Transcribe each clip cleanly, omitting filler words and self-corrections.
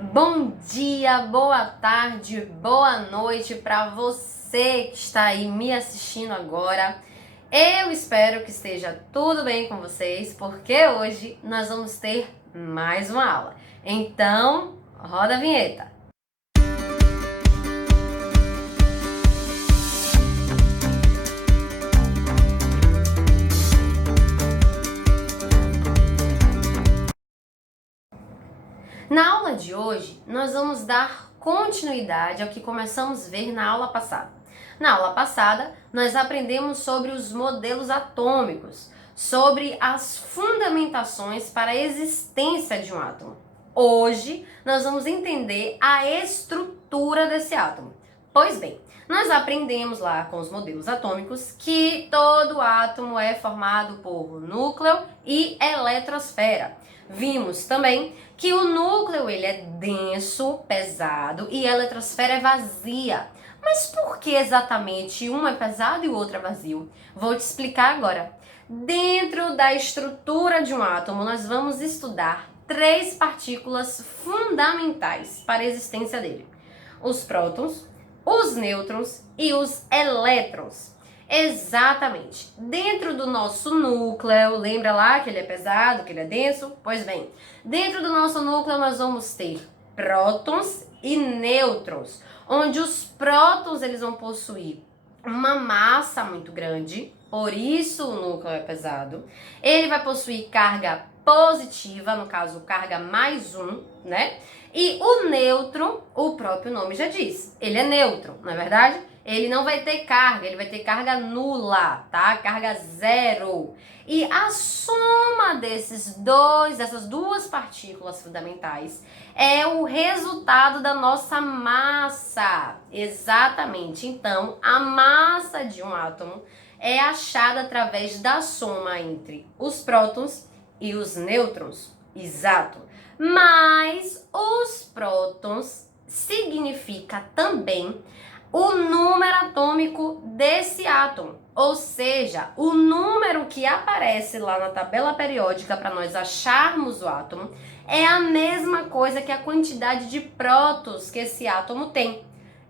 Bom dia, boa tarde, boa noite para você que está aí me assistindo agora. Eu espero que esteja tudo bem com vocês, porque hoje nós vamos ter mais uma aula. Então, roda a vinheta. Na aula de hoje, nós vamos dar continuidade ao que começamos a ver na aula passada. Na aula passada, nós aprendemos sobre os modelos atômicos, sobre as fundamentações para a existência de um átomo. Hoje, nós vamos entender a estrutura desse átomo. Pois bem, nós aprendemos lá com os modelos atômicos que todo átomo é formado por núcleo e eletrosfera. Vimos também que o núcleo ele é denso, pesado e a eletrosfera é vazia. Mas por que exatamente um é pesado e o outro é vazio? Vou te explicar agora. Dentro da estrutura de um átomo, nós vamos estudar 3 partículas fundamentais para a existência dele: os prótons, os nêutrons e os elétrons. Exatamente. Dentro do nosso núcleo, lembra lá que ele é pesado, que ele é denso? Pois bem, dentro do nosso núcleo nós vamos ter prótons e nêutrons, onde os prótons eles vão possuir uma massa muito grande, por isso o núcleo é pesado. Ele vai possuir carga positiva, no caso carga mais 1, né? E o nêutron, o próprio nome já diz, ele é neutro, não é verdade? Ele não vai ter carga, ele vai ter carga nula, tá? Carga zero. E a soma dessas duas partículas fundamentais é o resultado da nossa massa. Exatamente. Então, a massa de um átomo é achada através da soma entre os prótons e os nêutrons. Exato. Mas os prótons significa também o número atômico desse átomo, ou seja, o número que aparece lá na tabela periódica para nós acharmos o átomo é a mesma coisa que a quantidade de prótons que esse átomo tem.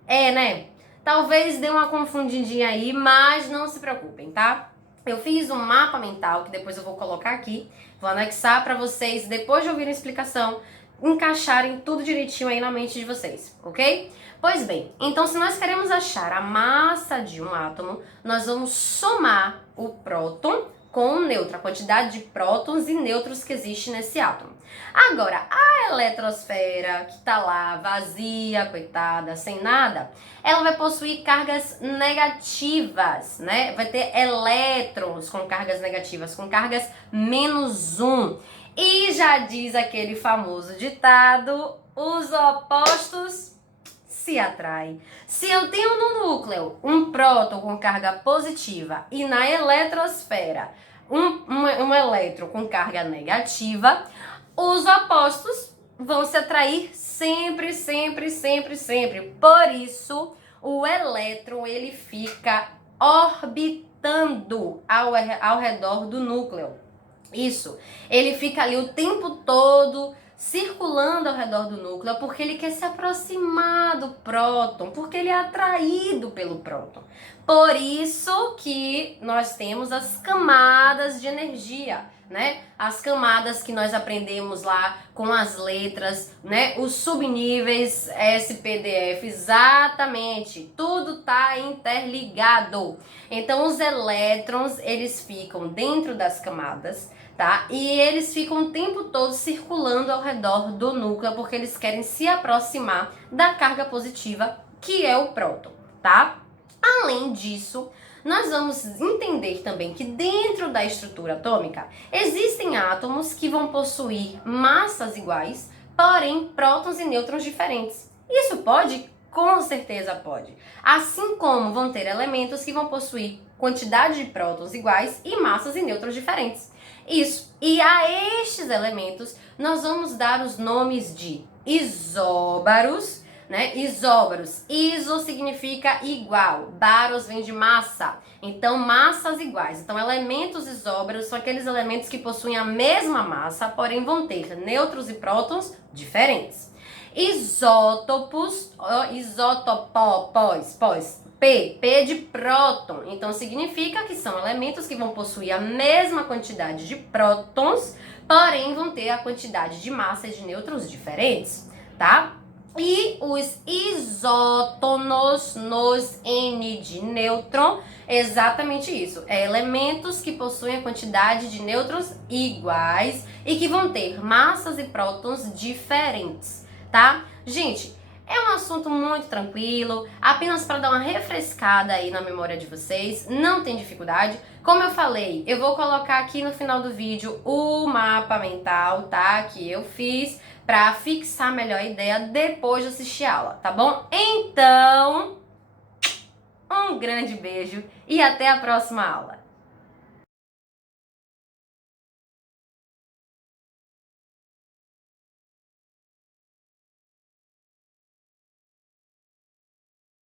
É, né? Talvez dê uma confundidinha aí, mas não se preocupem, tá? Eu fiz um mapa mental que depois eu vou colocar aqui, vou anexar para vocês, depois de ouvir a explicação, encaixarem tudo direitinho aí na mente de vocês, ok? Pois bem, então se nós queremos achar a massa de um átomo, nós vamos somar o próton com o nêutron, a quantidade de prótons e nêutrons que existe nesse átomo. Agora, a eletrosfera, que está lá vazia, coitada, sem nada, ela vai possuir cargas negativas, né? Vai ter elétrons com cargas negativas, com cargas -1. E já diz aquele famoso ditado, os opostos se atraem. Se eu tenho no núcleo um próton com carga positiva e na eletrosfera um elétron com carga negativa, os opostos vão se atrair sempre, sempre, sempre, sempre. Por isso, o elétron ele fica orbitando ao redor do núcleo. Isso, ele fica ali o tempo todo circulando ao redor do núcleo porque ele quer se aproximar do próton, porque ele é atraído pelo próton. Por isso que nós temos as camadas de energia, né? As camadas que nós aprendemos lá com as letras, né? Os subníveis SPDF, exatamente. Tudo tá interligado. Então os elétrons, eles ficam dentro das camadas, tá? E eles ficam o tempo todo circulando ao redor do núcleo porque eles querem se aproximar da carga positiva, que é o próton, tá? Além disso, nós vamos entender também que dentro da estrutura atômica existem átomos que vão possuir massas iguais, porém prótons e nêutrons diferentes. Isso pode? Com certeza pode. Assim como vão ter elementos que vão possuir quantidade de prótons iguais e massas e nêutrons diferentes. Isso. E a estes elementos nós vamos dar os nomes de isóbaros, né? Isóbaros. Iso significa igual. Baros vem de massa. Então, massas iguais. Então, elementos isóbaros são aqueles elementos que possuem a mesma massa, porém vão ter nêutrons e prótons diferentes. Isótopos, isótopos, P de próton. Então significa que são elementos que vão possuir a mesma quantidade de prótons, porém vão ter a quantidade de massa e de nêutrons diferentes, tá? E os isótonos nos N de nêutron, exatamente isso. É elementos que possuem a quantidade de nêutrons iguais e que vão ter massas e prótons diferentes, tá? Gente, é um assunto muito tranquilo, apenas para dar uma refrescada aí na memória de vocês, não tem dificuldade. Como eu falei, eu vou colocar aqui no final do vídeo o mapa mental, tá? Que eu fiz para fixar melhor a ideia depois de assistir a aula, tá bom? Então, um grande beijo e até a próxima aula!